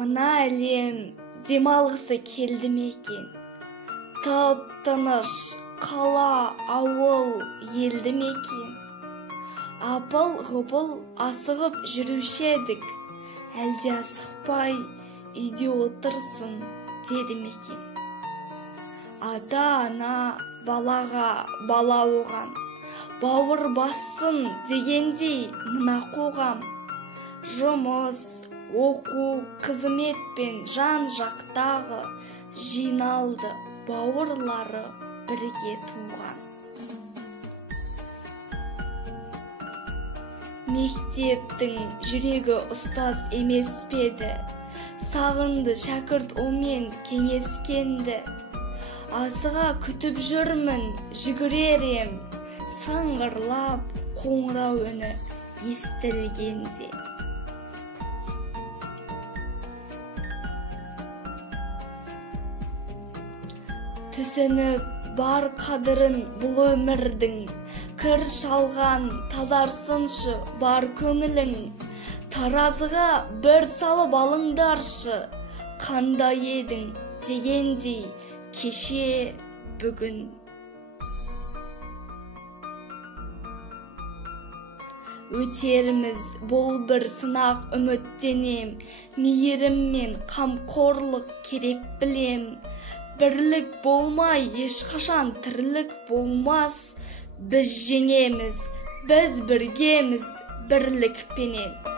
мына әлем демалғысы келді ме екен? Тып-тыныш қала, ауыл елді ме екен? Апыл-ғұпыл асығып жүруші едік, әлде асықпай үйде отырсын деді ме екен? Ата-ана балаға, бала оған бауыр бассын дегендей мына қоғам. Жұмыс, оқу, қызмет пен жан-жақтағы жиналды бауырлары бірге туған. Мектептің жүрегі ұстаз емес педі, сағынды шәкірт омен кеңескенді. Асыға күтіп жүрмін, жүгіререм, сыңғырлап қоңырау үні естілгенде. Түсініп бар қадырын бұл өмірдің, кір шалған тазарсыншы бар көңілің. Таразыға бір салып алыңдаршы, қандай едің дегендей кеше бүгін. Өтеріміз бұл бір сынақ үміттенем, мейірім мен қамқорлық керек білем. Бірлік болмай ешқашан тірлік болмас, біз жеңеміз, біз біргеміз бірлікпенен.